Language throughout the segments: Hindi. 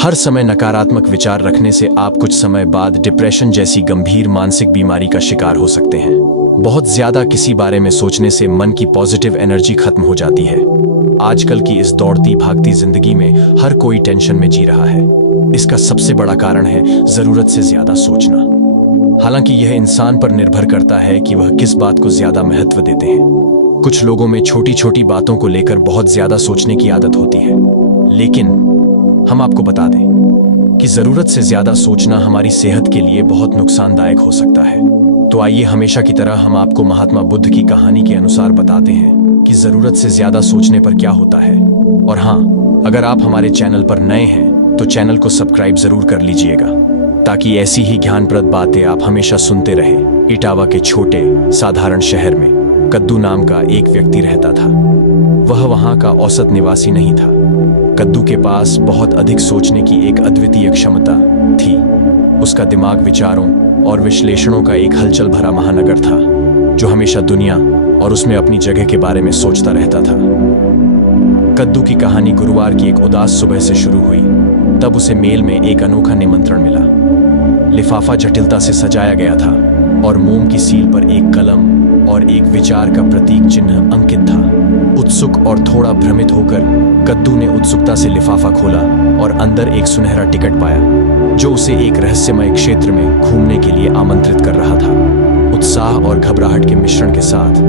हर समय नकारात्मक विचार रखने से आप कुछ समय बाद डिप्रेशन जैसी गंभीर मानसिक बीमारी का शिकार हो सकते हैं। बहुत ज्यादा किसी बारे में सोचने से मन की पॉजिटिव एनर्जी खत्म हो जाती है। आजकल की इस दौड़ती भागती जिंदगी में हर कोई टेंशन में जी रहा है। इसका सबसे बड़ा कारण है जरूरत से ज्यादा सोचना। हालांकि यह इंसान पर निर्भर करता है कि वह किस बात को ज्यादा महत्व देते हैं। कुछ लोगों में छोटी छोटी बातों को लेकर बहुत ज्यादा सोचने की आदत होती है, लेकिन हम आपको बता दें कि जरूरत से ज्यादा सोचना हमारी सेहत के लिए बहुत नुकसानदायक हो सकता है। तो आइए हमेशा की तरह हम आपको महात्मा बुद्ध की कहानी के अनुसार बताते हैं कि जरूरत से ज्यादा सोचने पर क्या होता है। और हाँ, अगर आप हमारे चैनल पर नए हैं तो चैनल को सब्सक्राइब जरूर कर लीजिएगा, ताकि ऐसी ही ज्ञानप्रद बातें आप हमेशा सुनते रहें। इटावा के छोटे साधारण शहर में कद्दू नाम का एक व्यक्ति रहता था। वह वहां का औसत निवासी नहीं था। कद्दू के पास बहुत अधिक सोचने की एक अद्वितीय क्षमता थी। उसका दिमाग विचारों और विश्लेषणों का एक हलचल भरा महानगर था, जो हमेशा दुनिया और उसमें अपनी जगह के बारे में सोचता रहता था। कद्दू की कहानी गुरुवार की एक उदास सुबह से शुरू हुई। तब उसे मेल में एक अनोखा निमंत्रण मिला। लिफाफा जटिलता से सजाया गया था और मोम की सील पर एक कलम और एक विचार का प्रतीक चिन्ह अंकित था। उत्सुक और थोड़ा भ्रमित होकर कद्दू ने उत्सुकता से लिफाफा खोला और अंदर एक सुनहरा टिकट पाया, जो उसे एक रहस्यमय क्षेत्र में घूमने के लिए आमंत्रित कर रहा था। उत्साह और घबराहट के मिश्रण के साथ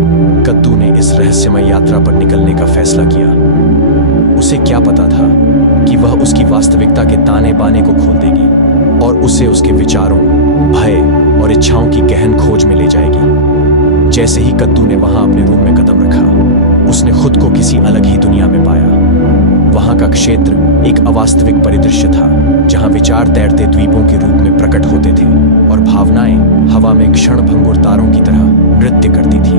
कद्दू ने इस रहस्यमय यात्रा पर निकलने का फैसला किया। उसे क्या पता था कि वह उसकी वास्तविकता के ताने बाने को खोल देगी और उसे उसके विचारों, भय और इच्छाओं की गहन खोज में ले जाएगी। जैसे ही कद्दू ने वहां अपने रूम में कदम रखा, उसने खुद को किसी अलग ही दुनिया में पाया। वहां का क्षेत्र एक अवास्तविक परिदृश्य था, जहां विचार तैरते द्वीपों के रूप में प्रकट होते थे और भावनाएं हवा में क्षणभंगुर तारों की तरह नृत्य करती थी।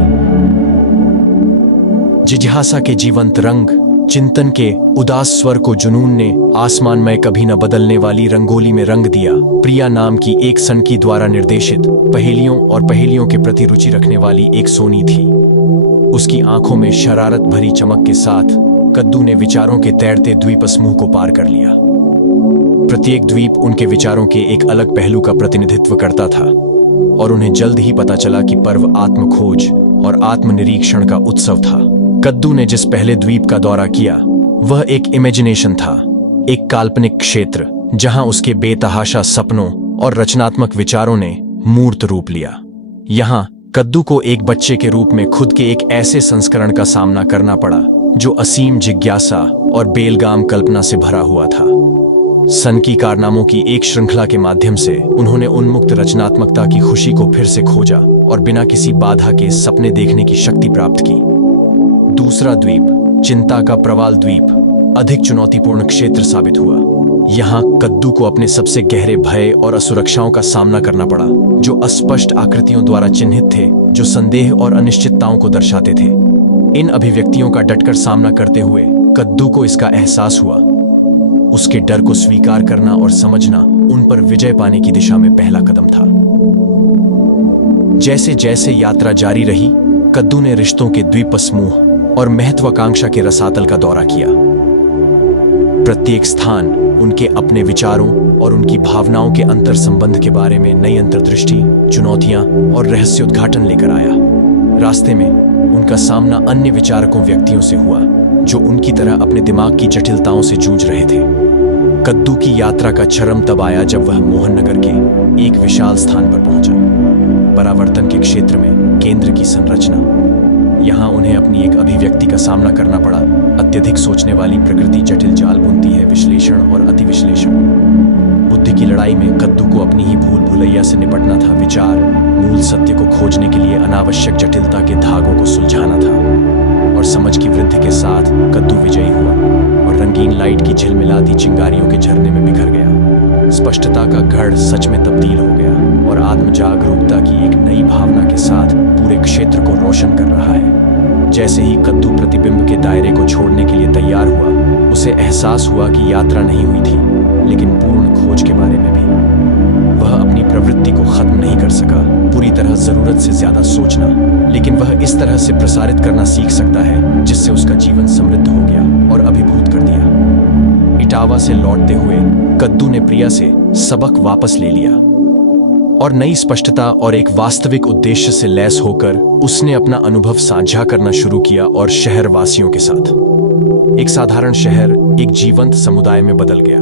जिज्ञासा के जीवंत रंग, चिंतन के उदास स्वर को जुनून ने आसमान में कभी न बदलने वाली रंगोली में रंग दिया। प्रिया नाम की एक सनकी द्वारा निर्देशित पहेलियों और पहेलियों के प्रति रुचि रखने वाली एक सोनी थी। उसकी आंखों में शरारत भरी चमक के साथ कद्दू ने विचारों के तैरते द्वीप समूह को पार कर लिया। प्रत्येक द्वीप उनके विचारों के एक अलग पहलू का प्रतिनिधित्व करता था और उन्हें जल्द ही पता चला कि पर्व आत्मखोज और आत्मनिरीक्षण का उत्सव था। कद्दू ने जिस पहले द्वीप का दौरा किया, वह एक इमेजिनेशन था, एक काल्पनिक क्षेत्र जहां उसके बेतहाशा सपनों और रचनात्मक विचारों ने मूर्त रूप लिया। यहां कद्दू को एक बच्चे के रूप में खुद के एक ऐसे संस्करण का सामना करना पड़ा जो असीम जिज्ञासा और बेलगाम कल्पना से भरा हुआ था। सन की कारनामों की एक श्रृंखला के माध्यम से उन्होंने उन्मुक्त रचनात्मकता की खुशी को फिर से खोजा और बिना किसी बाधा के सपने देखने की शक्ति प्राप्त की। दूसरा द्वीप, चिंता का प्रवाल द्वीप, अधिक चुनौतीपूर्ण क्षेत्र साबित हुआ। यहाँ कद्दू को अपने सबसे गहरे भय और असुरक्षाओं का सामना करना पड़ा, जो अस्पष्ट आकृतियों द्वारा चिन्हित थे, जो संदेह और अनिश्चितताओं को दर्शाते थे। इन अभिव्यक्तियों का डटकर सामना करते हुए कद्दू को इसका एहसास हुआ। उसके डर को स्वीकार करना और समझना उन पर विजय पाने की दिशा में पहला कदम था। जैसे जैसे यात्रा जारी रही, कद्दू ने रिश्तों के द्वीप समूह और महत्वाकांक्षा के रसातल का दौरा किया। प्रत्येक स्थान उनके अपने विचारों और उनकी भावनाओं के अंतर संबंध के बारे में नई अंतर्दृष्टि, चुनौतियां और रहस्योद्घाटन लेकर आया। रास्ते में उनका सामना अन्य विचारकों व्यक्तियों से हुआ, जो उनकी तरह अपने दिमाग की जटिलताओं से जूझ रहे थे। कद्दू की यात्रा का चरम तब आया जब वह मोहन नगर के एक विशाल स्थान पर पहुंचा। परावर्तन के क्षेत्र में केंद्र की संरचना। यहाँ उन्हें अपनी एक अभिव्यक्ति का सामना करना पड़ा। अत्यधिक सोचने वाली प्रकृति जटिल जाल बुनती है, विश्लेषण और अतिविश्लेषण। बुद्धि की लड़ाई में कद्दू को अपनी ही भूल भुलैया से निपटना था। विचार मूल सत्य को खोजने के लिए अनावश्यक जटिलता के धागों को सुलझाना था। और समझ की वृद्धि के साथ कद्दू विजयी हुआ और रंगीन लाइट की झिलमिलाती चिंगारियों के झरने में बिखर गया। स्पष्टता का गढ़ सच में तब्दील हो गया और आत्मजागरूकता की एक नई भावना के साथ पूरे क्षेत्र को रोशन कर रहा है। जैसे ही कद्दू प्रतिबिंब के दायरे को छोड़ने के लिए तैयार हुआ, उसे एहसास हुआ कि यात्रा नहीं हुई थी, लेकिन पूर्ण खोज के बारे में भी। वह अपनी प्रवृत्ति को खत्म नहीं कर सका, पूरी तरह जरूरत से ज्यादा सोचना, लेकिन वह इस तरह से प्रसारित करना सीख सकता है जिससे उसका जीवन समृद्ध हो गया और अभिभूत कर दिया। इटावा से लौटते हुए कद्दू ने प्रिया से सबक वापस ले लिया और नई स्पष्टता और एक वास्तविक उद्देश्य से लैस होकर उसने अपना अनुभव साझा करना शुरू किया और शहरवासियों के साथ एक साधारण शहर एक जीवंत समुदाय में बदल गया।